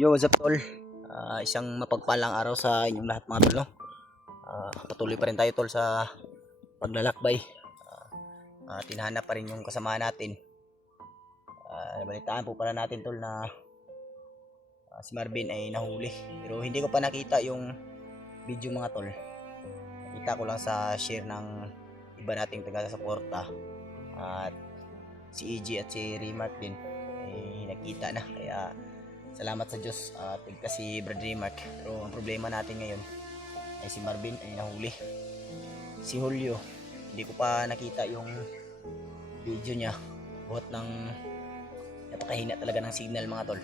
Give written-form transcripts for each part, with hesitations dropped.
Yo, what's up tol? Isang mapagpalang araw sa inyong lahat mga tol, no? Patuloy pa rin tayo tol sa paglalakbay. Tinahanap pa rin yung kasama natin. Nabalitaan po pala natin tol na si Marvin ay nahuli. Pero hindi ko pa nakita yung video mga tol. Nakita ko lang sa share ng iba nating taga-suporta. At si EG at si Remark din ay nakita na. Kaya salamat sa Diyos at si Brad Remark. Pero ang problema natin ngayon ay si Marvin ay nahuli. Si Julio, hindi ko pa nakita yung video niya. Buhat ng napakahina talaga ng signal mga tol.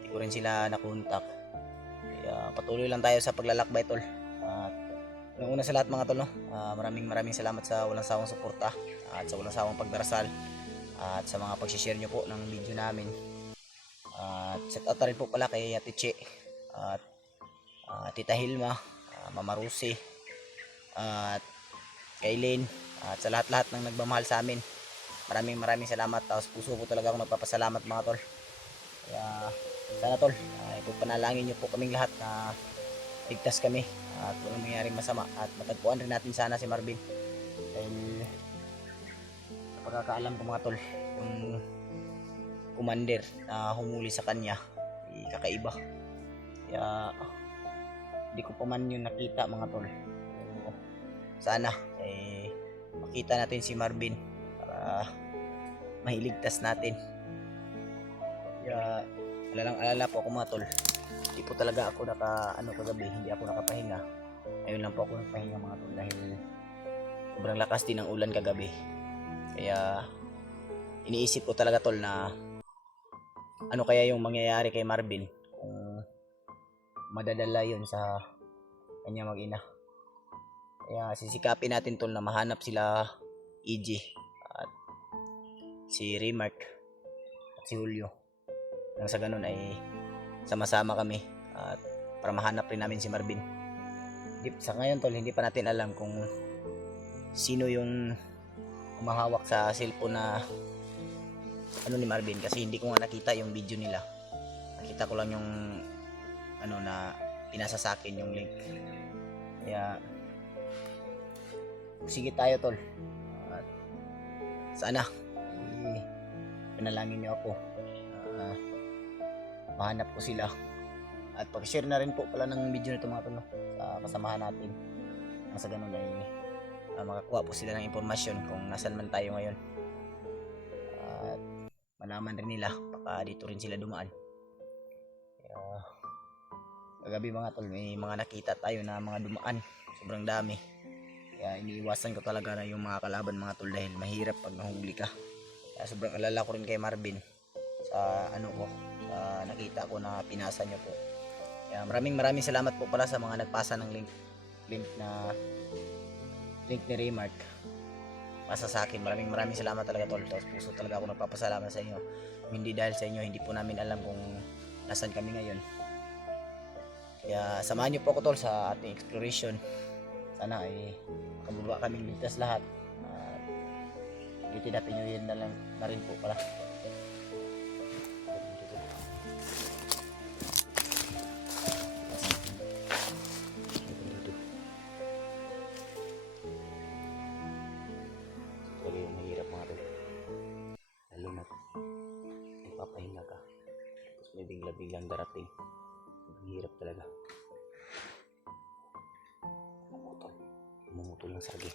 Hindi ko rin sila nakontak. Kaya patuloy lang tayo sa paglalakbay tol. At una sa lahat mga tol, no? Maraming salamat sa walang sawang suporta at sa walang sawang pagdarasal at sa mga pag-share nyo po ng video namin. At shout out rin po pala kay Ate Che at Tita Hilma, Mama Rusi at kay Lynn at sa lahat-lahat ng nagmamahal sa amin. Maraming salamat. Tapos puso ko talaga ako nagpapasalamat mga tol. Kaya sana tol, ipapanalangin nyo po kaming lahat na ligtas kami at walang mangyaring masama at matagpuan rin natin sana si Marvin. Dahil sa pagkakaalam ko mga tol, yung commander na humuli sa kanya kakaiba. Kaya hindi ko pa man yun nakita mga tol. So, sana makita natin si Marvin para mahiligtas natin. Kaya alala po ako mga tol. Hindi po talaga ako kagabi, hindi ako nakapahinga. Ayun lang po ako nagpahinga mga tol dahil sobrang lakas din ng ulan kagabi. Kaya iniisip ko talaga tol na ano kaya yung mangyayari kay Marvin kung madadala yun sa kanya mag-ina. Kaya sisikapin natin tol na mahanap sila EG at si Remark at si Julio. Nang sa ganun ay sama-sama kami at para mahanap rin namin si Marvin. Sa ngayon tol, hindi pa natin alam kung sino yung humahawak sa cellphone na ni Marvin, kasi hindi ko nga nakita yung video nila. Nakita ko lang yung na pinasa sa akin yung link. Kaya sige tayo tol at sana panalangin niyo ako mahanap ko sila at pag-share na rin po pala ng video nito mga tol, no? Sa kasamahan natin nang sa ganun ay makakuha po sila ng impormasyon kung nasan man tayo ngayon at malaman rin nila baka dito rin sila dumaan. Kaya kagabi mga tol, may mga nakita tayo na mga dumaan, sobrang dami. Kaya iniiwasan ko talaga na yung mga kalaban mga tol dahil mahirap pag nahuli ka. Kaya sobrang alala ko rin kay Marvin sa sa nakita ko na pinasa nyo po. Kaya maraming salamat po pala sa mga nagpasa ng link ni Remark pasa sa akin. Maraming salamat talaga tol. Tapos puso talaga ako nagpapasalamat sa inyo. Kung hindi dahil sa inyo, hindi po namin alam kung nasan kami ngayon. Kaya samahan niyo po ako tol sa ating exploration. Sana ay kababa kaming ligtas lahat. Dito natin nyo yun na rin po pala. Talaga yung mahirap mga tol. Lalo na nagpapahinga ka tapos may biglang darating. Mahirap talaga. Umutol ng sagi.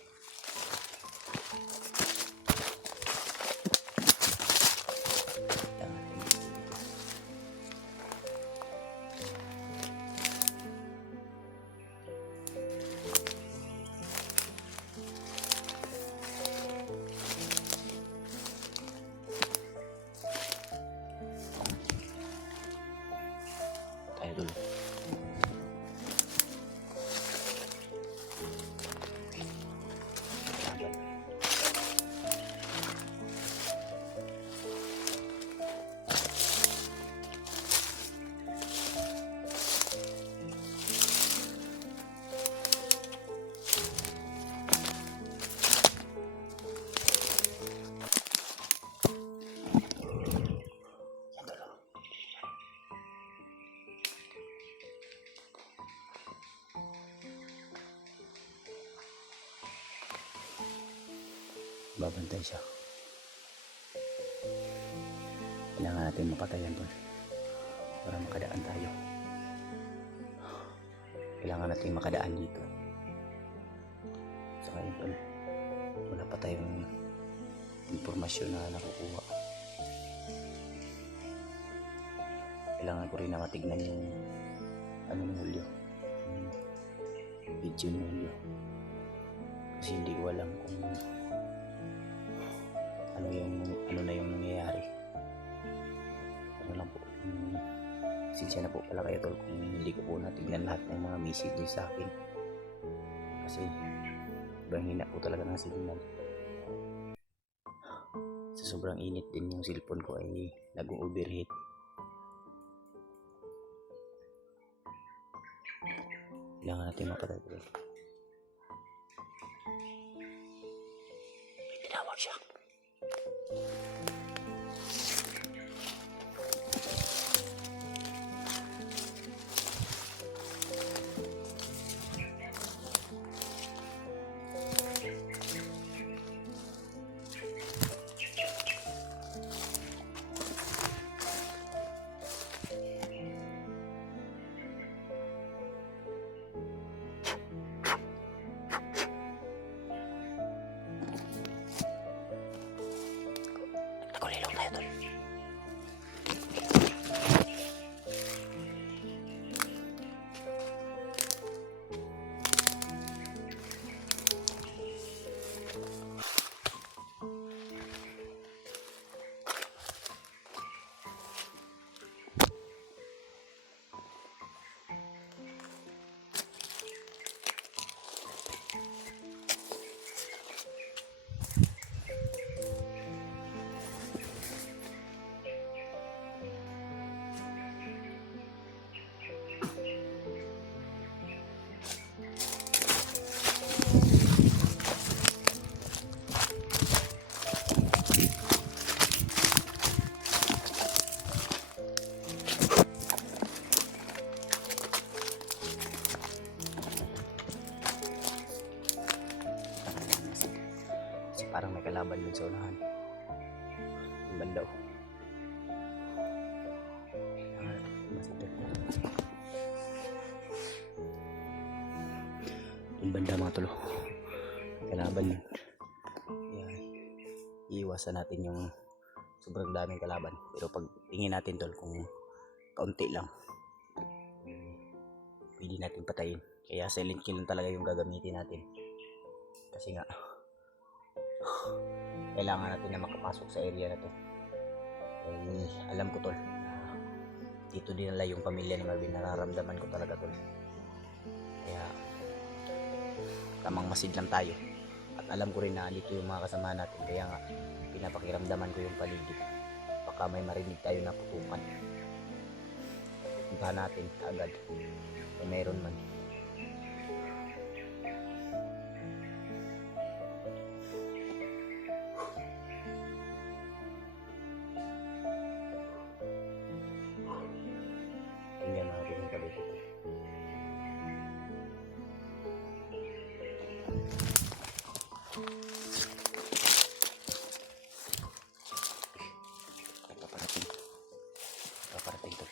Tayo dulu. Babantay siya. Kailangan natin mapatayan tol para makadaan tayo. Kailangan natin makadaan dito. Saka yun tol, wala pa tayong impormasyon na nakukuha. Kailangan ko rin na matignan yung ano ni Julio, yung video ni Julio, kasi hindi ko alam kung ano na yung nangyayari. Ano lang po, sinsya na po pala kayo tol kung hindi ko po natignan lahat ng mga messages sa akin, kasi sobrang hina po talaga ng signal. Sa sobrang init din yung cellphone ko ay nag-overheat. Kailangan natin mapatay tol. May tinawag siya. Nagkulilong tayo tol. Parang may kalaban dun sa unahan. Yung banda oh. Yung banda mga tulo. Kalaban yun. Kaya iiwasan natin yung sobrang daming kalaban. Pero pag tingin natin tol kung kaunti lang, pwede natin patayin. Kaya silent kill lang talaga yung gagamitin natin. Kasi nga kailangan natin na makapasok sa area na to. Alam ko tol, dito din nila yung pamilya ni Marvin, nararamdaman ko talaga tol. Kaya tamang masid lang tayo. At alam ko rin na dito yung mga kasama natin, kaya nga pinapakiramdaman ko yung paligid. Baka may marinig tayo na putukan. Puntahan natin agad kung mayroon man. Tingnan natin yung paligid. Paparating to.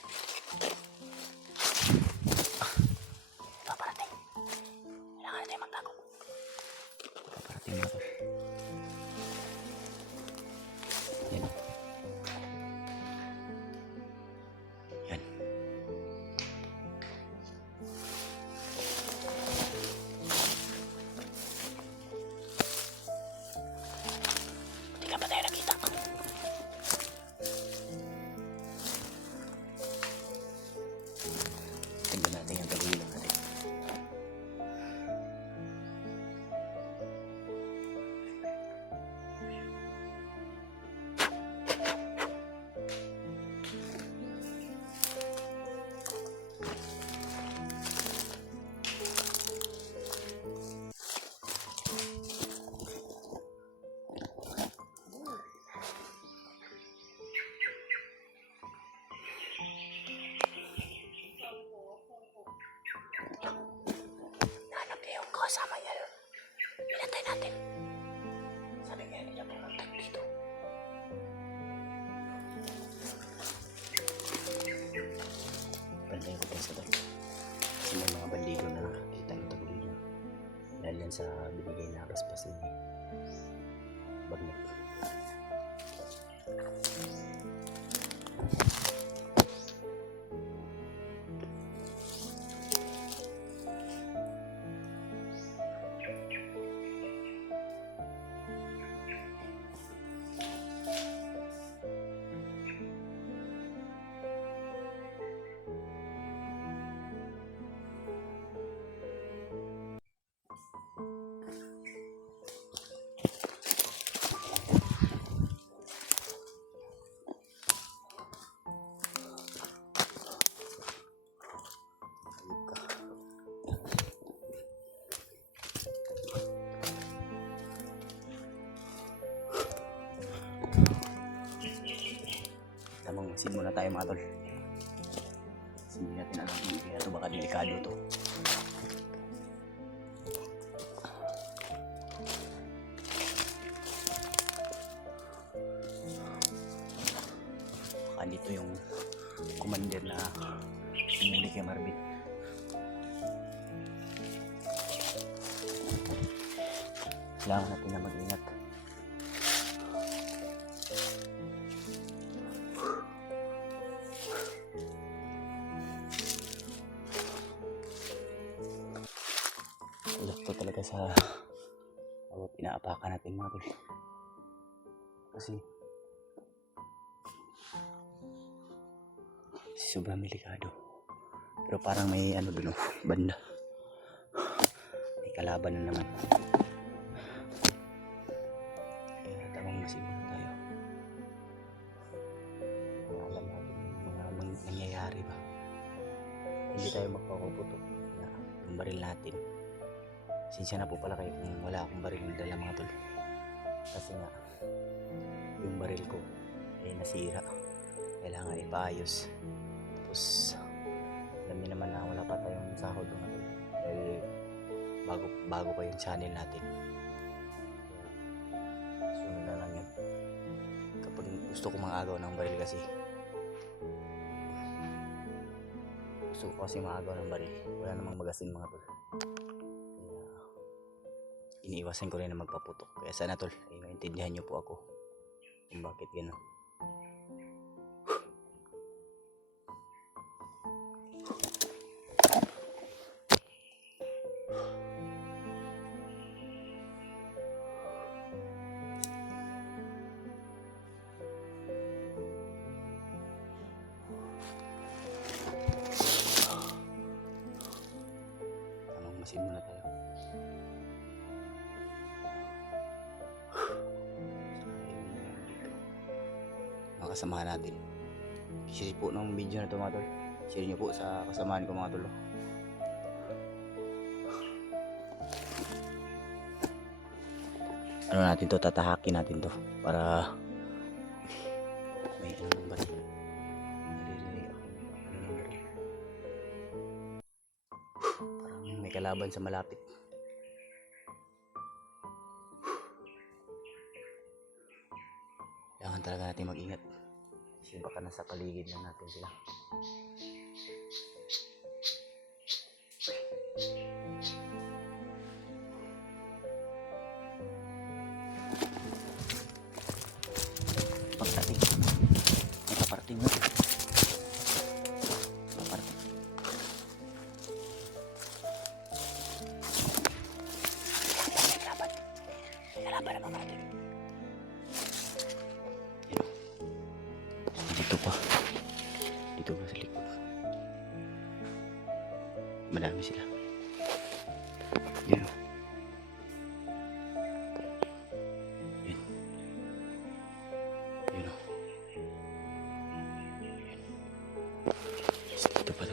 Masin muna tayo mga tol. Kasi hindi natin alam kung kaya ito baka delikado to. Baka dito yung commander na umuli kay Marvin. Kailangan natin na mag-ingat. Ulap to talaga sa pinaapakan natin mga tol. Kasi sobrang delikado. Pero parang may ano dun banda. May kalaban na naman. Kaya tamang masiguro tayo. Alam natin yung mga nangyayari ba. Hindi tayo magpapaputok na yung baril natin. Sinsya na po pala kayo kung wala akong baril na dala mga tol. Kasi nga yung baril ko ay nasira. Kailangan ipaayos. Tapos alam niyo naman na wala pa tayong sahod mga tol. Dahil bago pa yung channel natin. Kaya sunod na lang yun. Kapag gusto ko mangagaw ng baril kasi. Gusto ko kasi maagaw ng baril. Wala namang magasin mga tol. Iniiwasan ko rin na magpaputok. Kaya sana tol, ay maintindihan nyo po ako kung bakit gano'n. Tamang masin muna tayo. Kasamahan natin. Share po ng video na ito mga tol. Share nyo po sa kasamahan ko mga tol. Ano natin to, tatahakin natin to para may ano ng baril. Parang may kalaban sa malapit. Kailangan talaga natin mag-ingat. Kasi baka nasa paligid lang natin sila. Pagdating, nakaparting na. Nakaparting. Kalaban naman natin. Dito pa sa likod madami sila. Yun o. Yun o. Dito pa